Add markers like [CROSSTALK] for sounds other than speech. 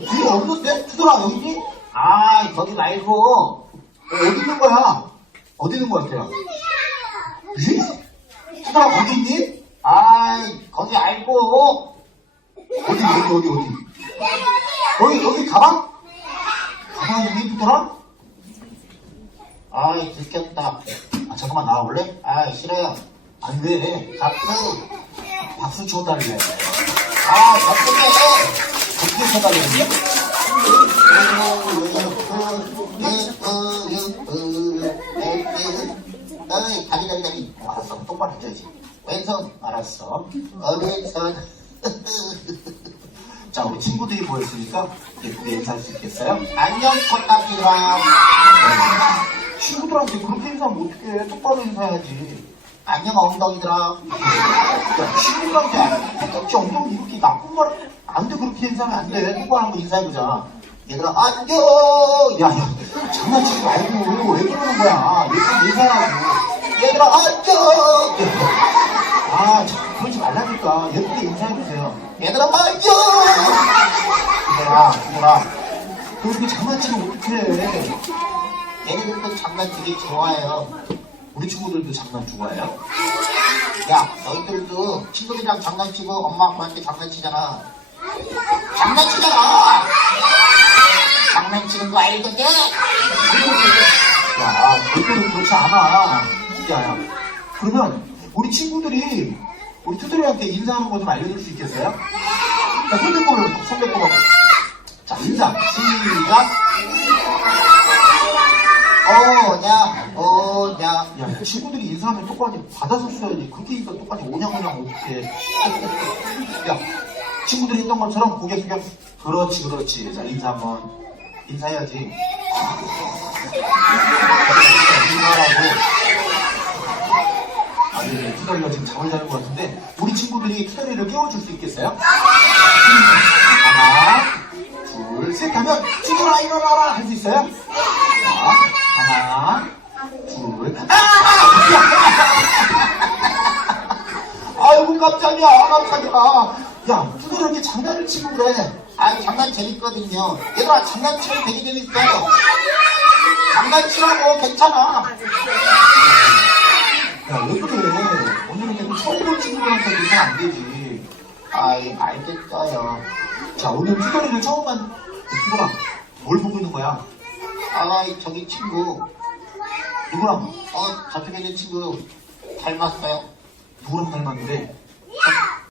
뒤에 없는데? 투돌아 여기 있니? 아 거기 말고 어디 있는 거야? 어디 있는 거 같아요? 이? 투돌아 거기 있니? 아 거기 알고 어디 어디 어디 어디 여기 여기 가방? 가방 여기 투돌아? 아이 들켰다 아 잠깐만 나와볼래? 아 싫어요 안돼 박수 박수 쳐달래 아 어떻게 쳐 어이 다리 다리 다리 알았어 똑바로 해줘야지. 왼손 알았어. 오른손? [LAUGHS] 자 우리 친구들이 모였으니까 예쁘게 인사할 수 있겠어요? 안녕 코딱지랑 친구들한테 그렇게 인사하면 어떡해? 똑바로 인사해야지. 안녕 엉덩이들아. 야 친구들한테 코딱지 엉덩이 이렇게 나쁜 말 안돼 그렇게 인사하면 안돼 똑바로 한번 인사해보자 얘들아 안녕 야 야 장난치지 말고 왜 그러는 거야 예쁘게 인사하고 얘들아 안녕 아, 참, 그러지 말라니까. 예쁘게 인사해주세요. 얘들아, 안녕! 얘들아, 얘들아. 그렇게 장난치면 어떡해. 얘네들도 장난치기 좋아해요. 우리 친구들도 장난 좋아해요? 야, 너희들도 친구들이랑 장난치고 엄마 아빠한테 장난치잖아. 장난치잖아! 장난치는 거 알거든? 야, 절대로 그렇지 않아. 야, 야. 그러면 우리 친구들이 우리 투덜이한테 인사하는 거 좀 알려줄 수 있겠어요? 자, 손대꼽을, 손대꼽아. 자, 인사. 시작. 오냐. 야, 친구들이 인사하면 똑바로 받아서 써야지. 그렇게 인사 똑바로 오냐오냐 어떡해. 야, 친구들이 했던 것처럼 고개 숙여. 그렇지, 그렇지. 자, 인사 한번. 인사해야지. 인사하라고. 아, 네, 투덜이가 지금 잠을 자는 것 같은데, 우리 친구들이 투덜이를 깨워줄 수 있겠어요? 하나, 둘, 셋 하면, 친구라 일어나라! 할 수 있어요? 깜짝이야, 깜짝이야. 야, 투덜이 이렇게 장난을 치고 그래. 아, 장난 재밌거든요. 얘들아, 장난치면 되게 재밌어요. 장난치라고, 괜찮아. 야, 왜 그래? 오늘은 내가 처음 본 친구들한테 그러면 안 되지. 아이, 알겠어요. 자, 오늘 투덜이를 처음 만, 친구랑 뭘 보고 있는 거야? 아, 저기 친구. 누구랑? 어, 저쪽에 있는 친구 닮았어요. 누구랑 닮았는데? 저,